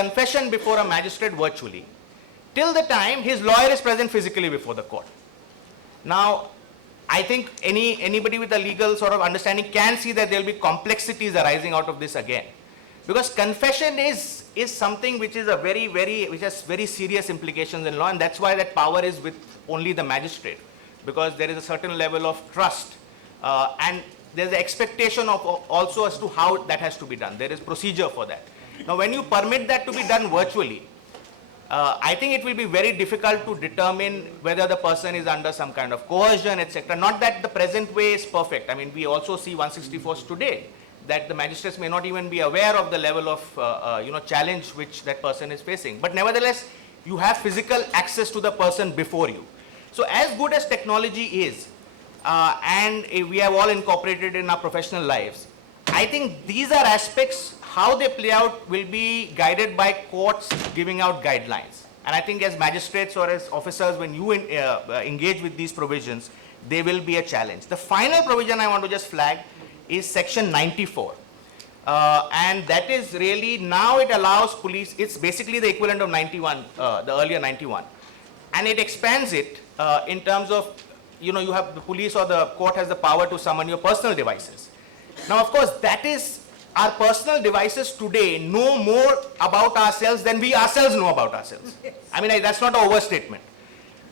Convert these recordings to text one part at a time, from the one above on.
confession before a magistrate virtually till the time his lawyer is present physically before the court. Now, I think anybody with a legal sort of understanding can see that there will be complexities arising out of this again. Because confession is something which is which has very serious implications in law, and that's why that power is with only the magistrate, because there is a certain level of trust, and there's the expectation of also as to how that has to be done. There is procedure for that. Now, when you permit that to be done virtually, I think it will be very difficult to determine whether the person is under some kind of coercion, etc. Not that the present way is perfect. I mean, we also see 164s today, that the magistrates may not even be aware of the level of challenge which that person is facing. But nevertheless, you have physical access to the person before you. So as good as technology is, and we have all incorporated in our professional lives, I think these are aspects, how they play out will be guided by courts giving out guidelines. And I think as magistrates or as officers, when you engage with these provisions, they will be a challenge. The final provision I want to just flag is Section 94. And that is really, now it allows police, it's basically the equivalent of 91, the earlier 91. And it expands it in terms of, you have the police or the court has the power to summon your personal devices. Now, of course, that is, our personal devices today know more about ourselves than we ourselves know about ourselves. Yes. I mean, that's not an overstatement.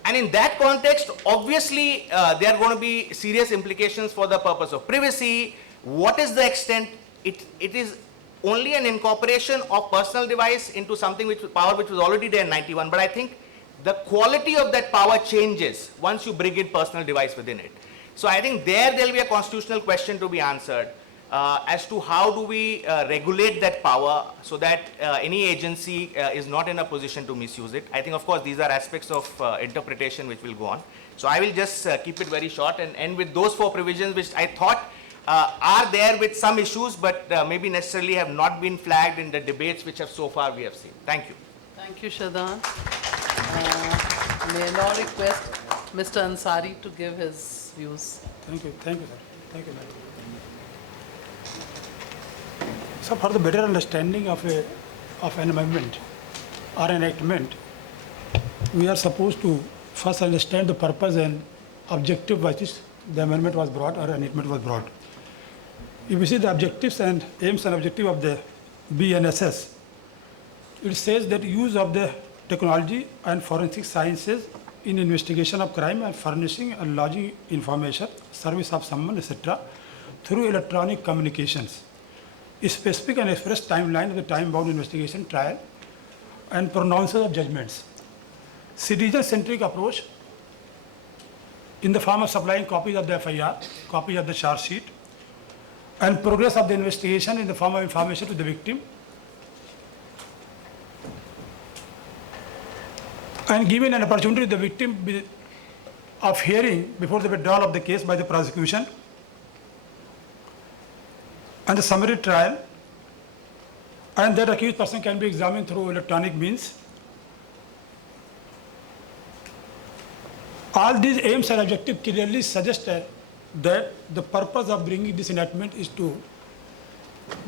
And in that context, obviously, there are going to be serious implications for the purpose of privacy. What is the extent? It is only an incorporation of personal device into something power which was already there in 91. But I think the quality of that power changes once you bring in personal device within it. So I think there will be a constitutional question to be answered as to how do we regulate that power so that any agency is not in a position to misuse it. I think, of course, these are aspects of interpretation which will go on. So I will just keep it very short and end with those 4 provisions which I thought are there with some issues, but maybe necessarily have not been flagged in the debates which have so far we have seen. Thank you. Thank you, Shadan. May I now request Mr. Ansari to give his views. Thank you, sir. Thank you, madam. So, for the better understanding of an amendment or enactment, we are supposed to first understand the purpose and objective by which the amendment was brought or enactment was brought. If you see the objectives and aims and objective of the BNSS, it says that use of the technology and forensic sciences in investigation of crime and furnishing and lodging information, service of summons, etc., through electronic communications. A specific and express timeline of the time-bound investigation, trial, and pronouncement of judgments. Citizen-centric approach in the form of supplying copies of the FIR, copies of the charge sheet, and progress of the investigation in the form of information to the victim, and giving an opportunity to the victim of hearing before the withdrawal of the case by the prosecution, and the summary trial, and that accused person can be examined through electronic means. All these aims and objectives clearly suggest that the purpose of bringing this enactment is to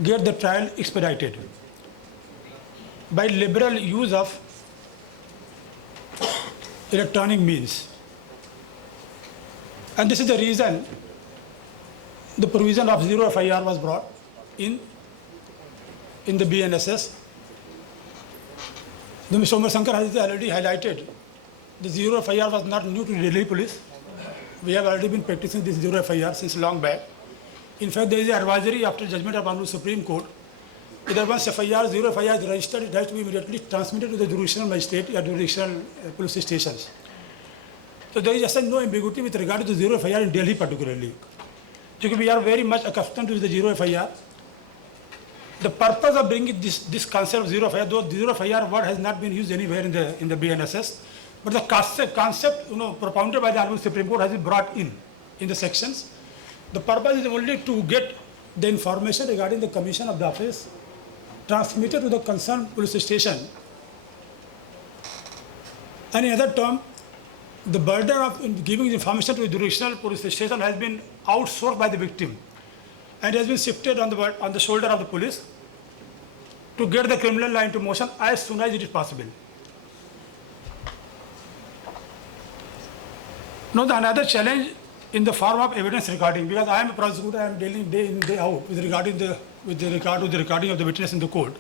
get the trial expedited by liberal use of electronic means. And this is the reason the provision of zero FIR was brought in the BNSS. The Mr. Umar Shankar has already highlighted the zero FIR was not new to Delhi police. We have already been practicing this zero FIR since long back. In fact, there is an advisory after judgment of Honorable Supreme Court. Either once zero FIR is registered, it has to be immediately transmitted to the jurisdictional magistrate or jurisdictional police stations. So there is no ambiguity with regard to the zero FIR in Delhi particularly. Because we are very much accustomed to the zero FIR. The purpose of bringing this concept of zero FIR, though zero FIR word has not been used anywhere in the BNSS, but the concept propounded by the Honorable Supreme Court has been brought in the sections. The purpose is only to get the information regarding the commission of the offence transmitted to the concerned police station. And in other terms, the burden of giving information to the jurisdictional police station has been outsourced by the victim and has been shifted on the shoulder of the police. to get the criminal law into motion as soon as it is possible. Now, the another challenge in the form of evidence recording, because I am a prosecutor, I am dealing day in, day out with regard to the recording of the witness in the court.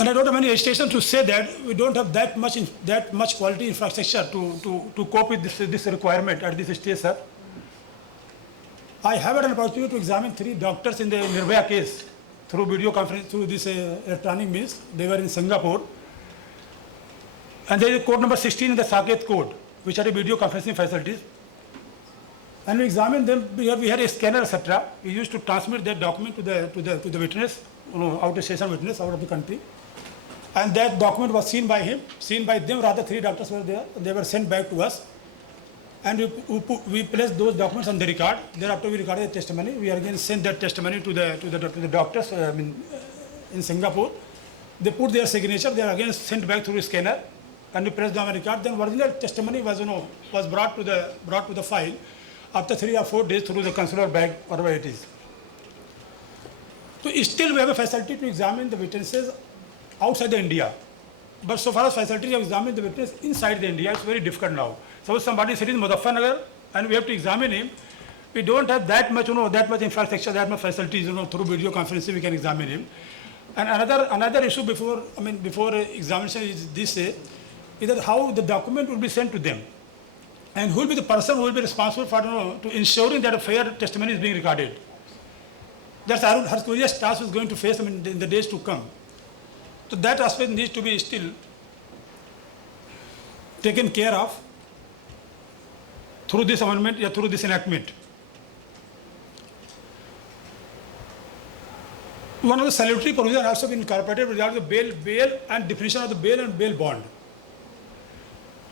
And I don't have any hesitation to say that we don't have that much quality infrastructure to cope with this requirement at this stage, sir. I have had an opportunity to examine 3 doctors in the Nirbhaya case through video conference, through this electronic means. They were in Singapore. And there is code number 16 in the Saket code, which are the video conferencing facilities. And we examined them. We had a scanner, etc. We used to transmit that document to the witness, out of station witness, out of the country. And that document was seen by him, seen by them. Rather, 3 doctors were there. They were sent back to us. And we placed those documents on the record. Thereafter, we recorded the testimony. We again sent that testimony to the doctors in Singapore. They put their signature. They are again sent back through a scanner, and we pressed on the record. Then original testimony was brought to the file after 3 or 4 days through the consular bag, whatever it is. So still we have a facility to examine the witnesses outside the India. But so far as facility to examine the witness inside the India, it's very difficult now. Suppose somebody is sitting in Muzaffarnagar and we have to examine him. We don't have that much infrastructure, that much facilities, through video conferencing we can examine him. And another issue before examination is this, is that how the document will be sent to them. And who will be the person who will be responsible for to ensuring that a fair testimony is being recorded. That's Arun Harskuria's task is going to face in the days to come. So that aspect needs to be still taken care of through this amendment or through this enactment. One of the salutary provisions has also been incorporated with regard to the bail and definition of the bail and bail bond.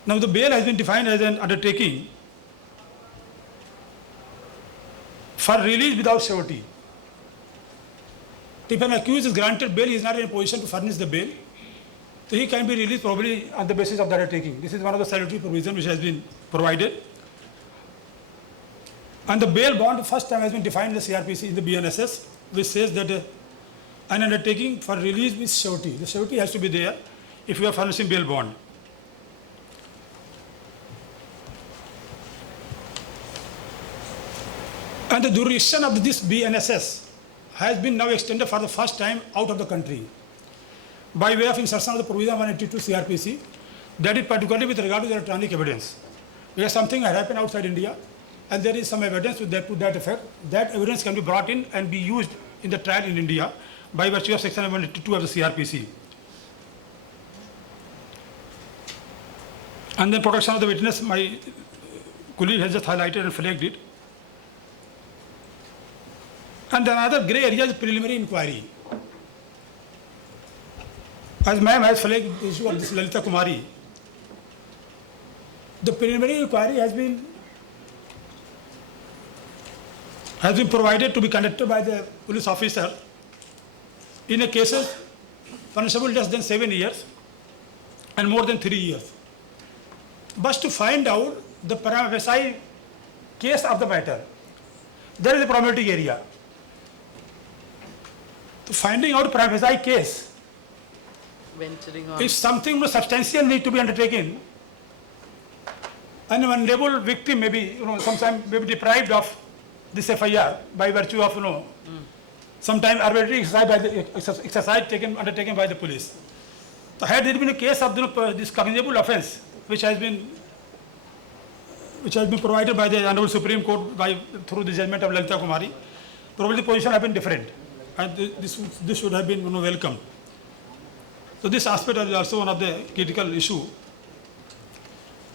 Now the bail has been defined as an undertaking for release without surety. If an accused is granted bail, he is not in a position to furnish the bail. So he can be released probably on the basis of that undertaking. This is one of the salutary provisions which has been provided. And the bail bond first time has been defined in the CRPC in the BNSS, which says that an undertaking for release with surety. The surety has to be there if you are furnishing bail bond. And the jurisdiction of this BNSS has been now extended for the first time out of the country by way of insertion of the provision 182 CRPC, that is particularly with regard to the electronic evidence. Because something had happened outside India and there is some evidence to that effect, that evidence can be brought in and be used in the trial in India by virtue of section 182 of the CRPC. And then protection of the witness, my colleague has just highlighted and flagged it. And another grey area is preliminary inquiry. As ma'am has flagged the issue of this Lalita Kumari, the preliminary inquiry has been provided to be conducted by the police officer in a cases punishable less than 7 years and more than 3 years. But to find out the prima facie case of the matter, there is a problematic area. To finding out prima facie case, Venturing on. if something substantial need to be undertaken, and a vulnerable victim may be, sometimes may be deprived of this FIR by virtue of, sometime arbitrary exercise undertaken by the police. So had there been a case of this cognizable offence, which has been provided by the Honorable Supreme Court through the judgment of Lalita Kumari, probably the position have been different, and this should have been welcomed. So this aspect is also one of the critical issue.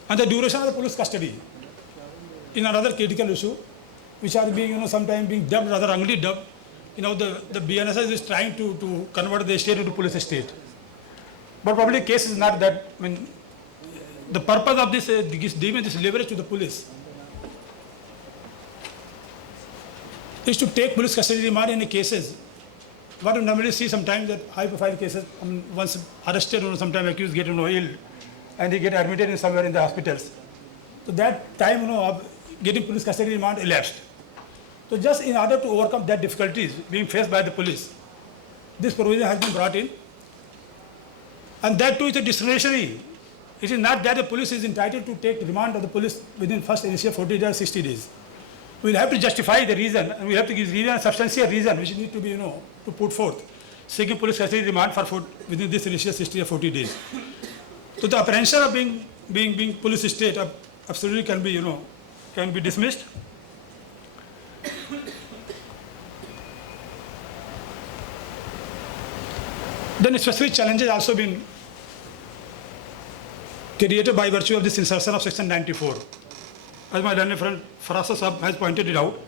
And the duration of the police custody in another critical issue, which are being sometimes being dubbed, rather wrongly dubbed. The BNSS is trying to convert the state into police state. But probably the case is not that. The purpose of this is giving this leverage to the police is to take police custody remand in the cases. What we normally see sometimes that high profile cases, once arrested or sometimes accused get ill and they get admitted in somewhere in the hospitals. So that time of getting police custody remand elapsed. So just in order to overcome that difficulties being faced by the police, this provision has been brought in. And that too is a discretionary. It is not that the police is entitled to take remand of the police within first initial 40 days or 60 days. We will have to justify the reason, and we have to give reason, a substantial reason, which need to be, to put forth, seeking police custody remand within this initial 60 or 40 days. So the apprehension of being police state absolutely can be, can be dismissed. Then specific challenges also been created by virtue of this insertion of section 94. As my learned friend Farasa Sahab has pointed it out,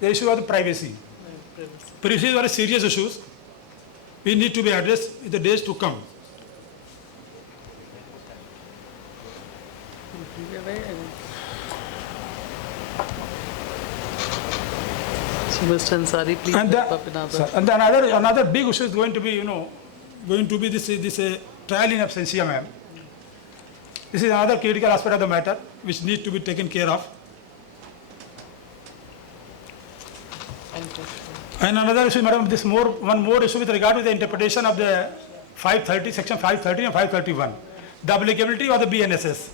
the issue of the privacy. Privacy is very serious issues. We need to be addressed in the days to come. So Mr. Ansari, please And, wrap up another. and another big issue is going to be, this trial in absentia, ma'am. This is another critical aspect of the matter which needs to be taken care of. And another issue, madam, one more issue with regard to the interpretation of the 530, section 530 and 531, the applicability of the BNSS.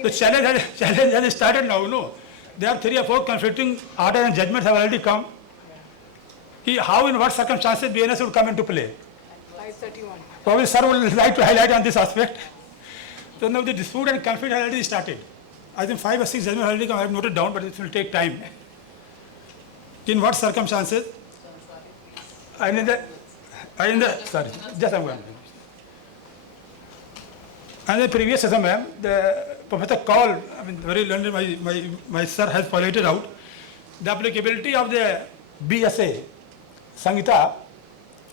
The challenge has started now, There are 3 or 4 conflicting orders and judgments have already come. How, in what circumstances BNSS would come into play? 531. Probably sir will like to highlight on this aspect. So now the dispute and conflict has already started. I think 5 or 6 judgments already come. I have noted down, but it will take time. In what circumstances? Sorry, just I'm going. And the previous session, ma'am, the Professor called, very learned, my sir has pointed out, the applicability of the BSA, Sanghita,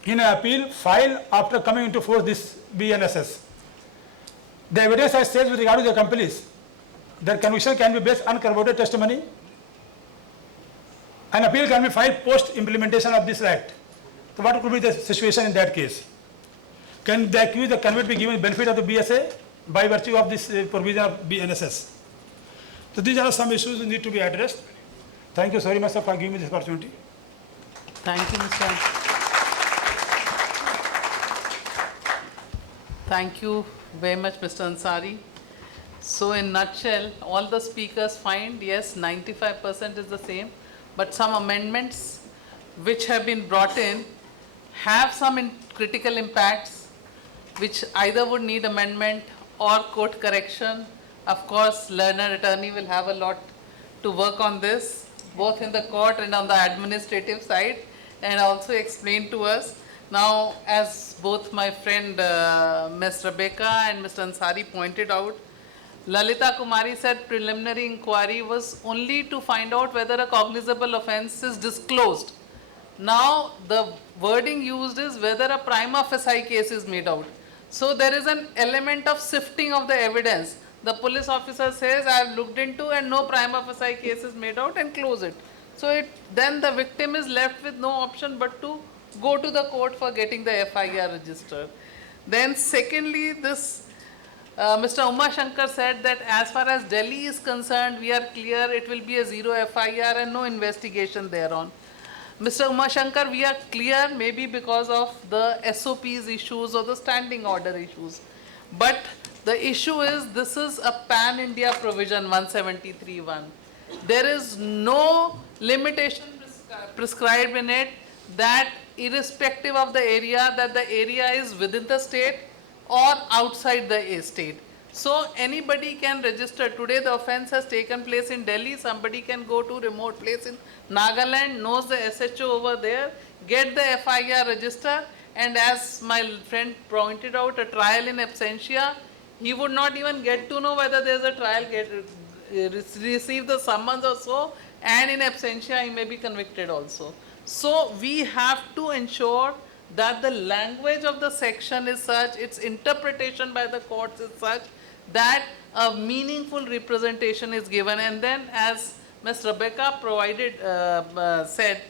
in an appeal filed after coming into force this BNSS. The evidence has said with regard to the accomplice, their conviction can be based on uncorroborated testimony. An appeal can be filed post-implementation of this act. So what could be the situation in that case? Can the accused, the convict be given benefit of the BSA by virtue of this provision of BNSS? So these are some issues that need to be addressed. Thank you very much, sir, for giving me this opportunity. Thank you, Mr. Thank you very much, Mr. Ansari. So in nutshell, all the speakers find, yes, 95% is the same, but some amendments which have been brought in have some critical impacts which either would need amendment or court correction. Of course, learned attorney will have a lot to work on this, both in the court and on the administrative side, and also explain to us. Now, as both my friend Ms. Rebecca and Mr. Ansari pointed out, Lalita Kumari said preliminary inquiry was only to find out whether a cognizable offense is disclosed. Now, the wording used is whether a prima facie case is made out. So there is an element of sifting of the evidence. The police officer says, I have looked into and no prima facie case is made out, and close it. So then the victim is left with no option but to go to the court for getting the FIR registered. Then secondly, this Mr. Uma Shankar said that as far as Delhi is concerned, we are clear it will be a 0 FIR and no investigation thereon. Mr. Uma Shankar, we are clear maybe because of the SOPs issues or the standing order issues. But the issue is this is a pan-India provision 173(1). There is no limitation prescribed in it that irrespective of the area, that the area is within the state or outside the state. So anybody can register. Today the offense has taken place in Delhi. Somebody can go to remote place in Nagaland, knows the SHO over there, get the FIR register, and as my friend pointed out, a trial in absentia, he would not even get to know whether there is a trial, receive the summons or so, and in absentia he may be convicted also. So we have to ensure that the language of the section is such, its interpretation by the courts is such that a meaningful representation is given. And then as Ms. Rebecca said,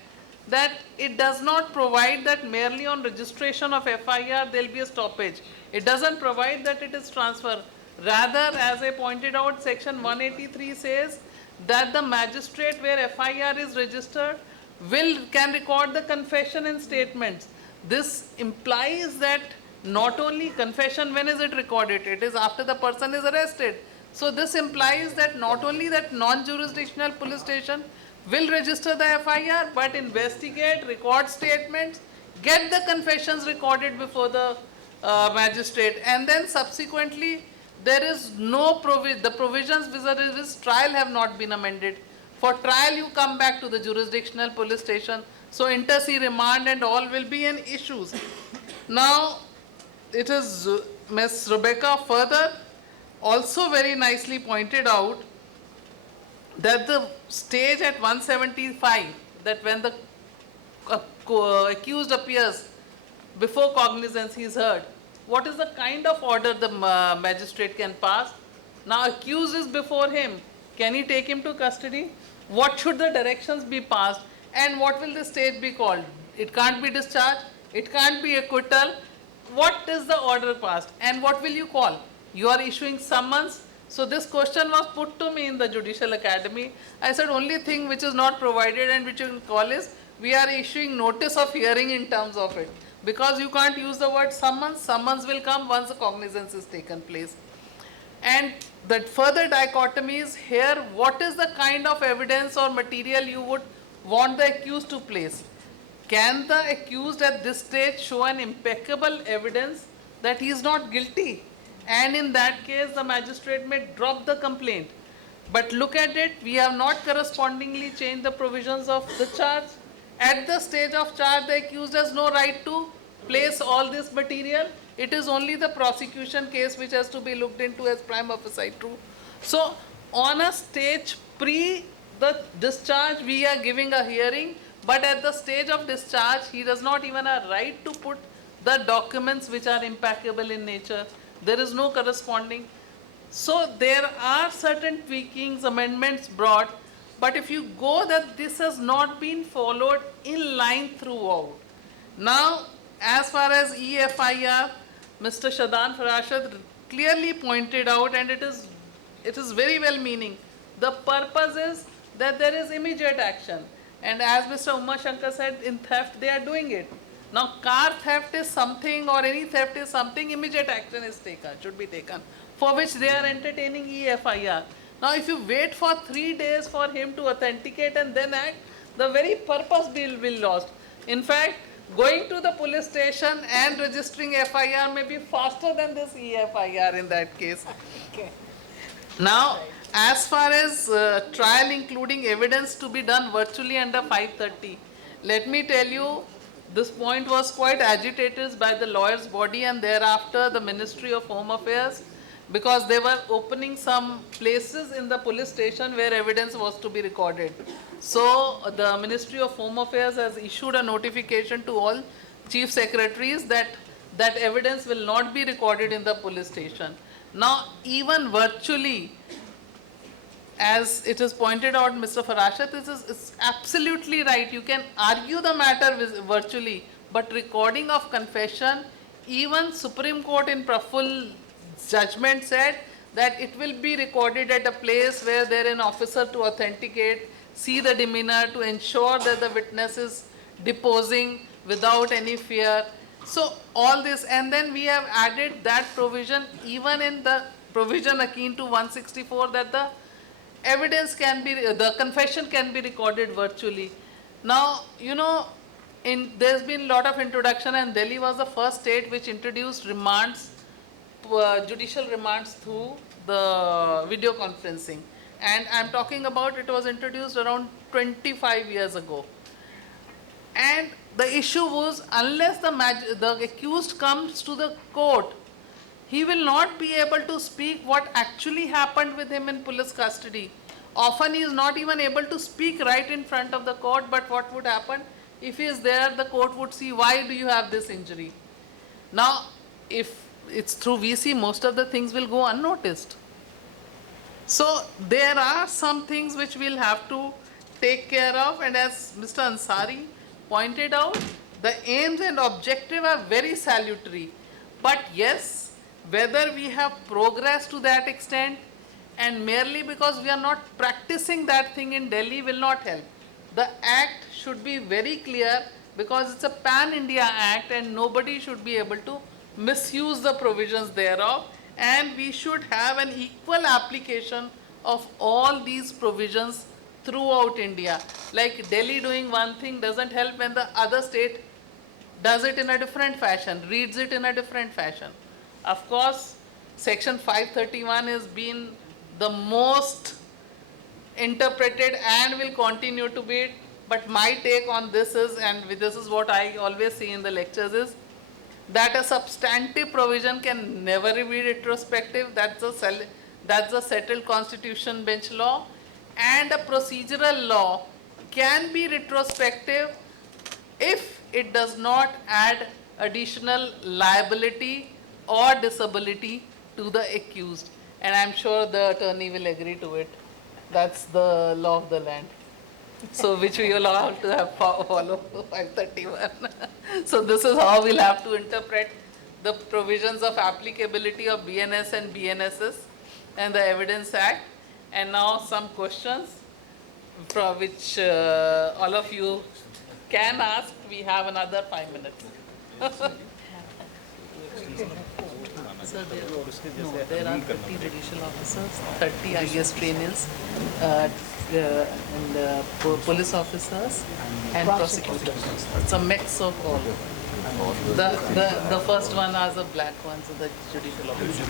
that it does not provide that merely on registration of FIR there will be a stoppage. It doesn't provide that it is transfer. Rather, as I pointed out, section 183 says that the magistrate where FIR is registered can record the confession and statements. This implies that not only confession, when is it recorded? It is after the person is arrested. So this implies that not only that non-jurisdictional police station will register the FIR, but investigate, record statements, get the confessions recorded before the magistrate, and then subsequently there is no the provisions vis-a-vis trial have not been amended. For trial you come back to the jurisdictional police station, so inter-se remand and all will be an issues. Now it is Ms. Rebecca further also very nicely pointed out that the stage at 175, that when the accused appears before cognizance he is heard, what is the kind of order the magistrate can pass? Now accused is before him, can he take him to custody? What should the directions be passed, and what will the stage be called? It can't be discharge, it can't be acquittal. What is the order passed, and what will you call? You are issuing summons. So this question was put to me in the Judicial Academy. I said only thing which is not provided and which you can call is we are issuing notice of hearing in terms of it, because you can't use the word summons. Summons will come once the cognizance is taken place. And the further dichotomy is here, what is the kind of evidence or material you would want the accused to place? Can the accused at this stage show an impeccable evidence that he is not guilty? And in that case, the magistrate may drop the complaint. But look at it, we have not correspondingly changed the provisions of the charge. At the stage of charge, the accused has no right to place all this material. It is only the prosecution case which has to be looked into as prima facie true. So, on a stage pre the discharge, we are giving a hearing, but at the stage of discharge, he does not even have a right to put the documents which are impeccable in nature. There is no corresponding. So there are certain tweakings, amendments brought, but if you go that this has not been followed in line throughout. Now, as far as EFIR, Mr. Shadan Farashad clearly pointed out, and it is very well meaning. The purpose is that there is immediate action. And as Mr. Uma Shankar said, in theft they are doing it. Now, car theft is something, or any theft is something, immediate action is taken, should be taken, for which they are entertaining EFIR. Now, if you wait for 3 days for him to authenticate and then act, the very purpose will be lost. In fact, going to the police station and registering FIR may be faster than this EFIR in that case. Okay. Now, as far as trial including evidence to be done virtually under 530, let me tell you, this point was quite agitated by the lawyers' body and thereafter the Ministry of Home Affairs, because they were opening some places in the police station where evidence was to be recorded. So the Ministry of Home Affairs has issued a notification to all chief secretaries that evidence will not be recorded in the police station. Now, even virtually, as it is pointed out, Mr. Farashat, this is absolutely right. You can argue the matter virtually, but recording of confession, even Supreme Court in Praful judgment said that it will be recorded at a place where there is an officer to authenticate, see the demeanor, to ensure that the witness is deposing without any fear. So all this, and then we have added that provision even in the provision akin to 164, that the evidence can be, the confession can be recorded virtually. Now, you know, there's been a lot of introduction, and Delhi was the first state which introduced remands, judicial remands through the video conferencing. And I'm talking about, it was introduced around 25 years ago. And the issue was, unless the accused comes to the court, he will not be able to speak what actually happened with him in police custody. Often he is not even able to speak right in front of the court, but what would happen? If he is there, the court would see, why do you have this injury? Now, if it's through VC, most of the things will go unnoticed. So there are some things which we'll have to take care of, and as Mr. Ansari pointed out, the aims and objective are very salutary. But yes, whether we have progressed to that extent, and merely because we are not practicing that thing in Delhi will not help. The act should be very clear because it's a pan-India act and nobody should be able to misuse the provisions thereof, and we should have an equal application of all these provisions throughout India. Like Delhi doing one thing doesn't help when the other state does it in a different fashion, reads it in a different fashion. Of course, Section 531 has been the most interpreted and will continue to be it. But my take on this is, and this is what I always say in the lectures, is that a substantive provision can never be retrospective. That's a settled constitution bench law. And a procedural law can be retrospective if it does not add additional liability or disability to the accused. And I'm sure the attorney will agree to it. That's the law of the land. So which we will all have to have follow 531. So this is how we'll have to interpret the provisions of applicability of BNS and BNSS and the Evidence Act. And now some questions from which all of you can ask. We have another 5 minutes. So there are 30 judicial officers, 30 IS trainers, and police officers and prosecutors. It's a mix of all. The first one has a black one, so the judicial officer.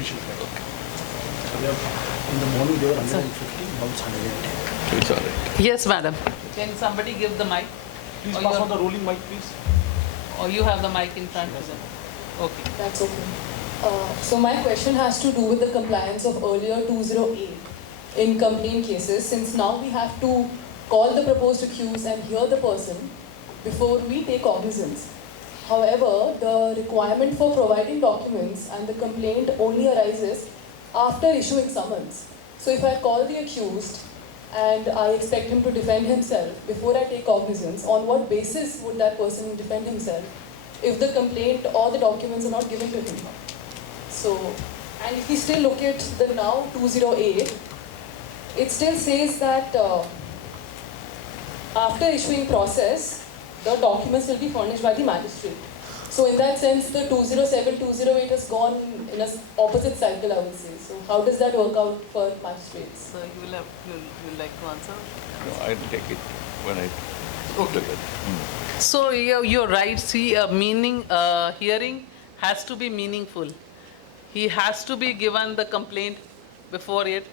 In the morning they were 150, now it's 110. It's all right. Yes, madam. Can somebody give the mic? Please Or pass you on the rolling mic, please. Or you have the mic in front of them? Okay. That's okay. So my question has to do with the compliance of earlier 208 in complaint cases, since now we have to call the proposed accused and hear the person before we take cognizance. However, the requirement for providing documents and the complaint only arises after issuing summons. So if I call the accused and I expect him to defend himself before I take cognizance, on what basis would that person defend himself if the complaint or the documents are not given to him? So, and if we still look at the now 208, it still says that after issuing process, the documents will be furnished by the magistrate. So in that sense, the 207, 208 has gone in an opposite cycle, I would say. So how does that work out for magistrates? So you will like to answer? No, I'll take it when I look at it. So you're right. See, hearing has to be meaningful. He has to be given the complaint before it.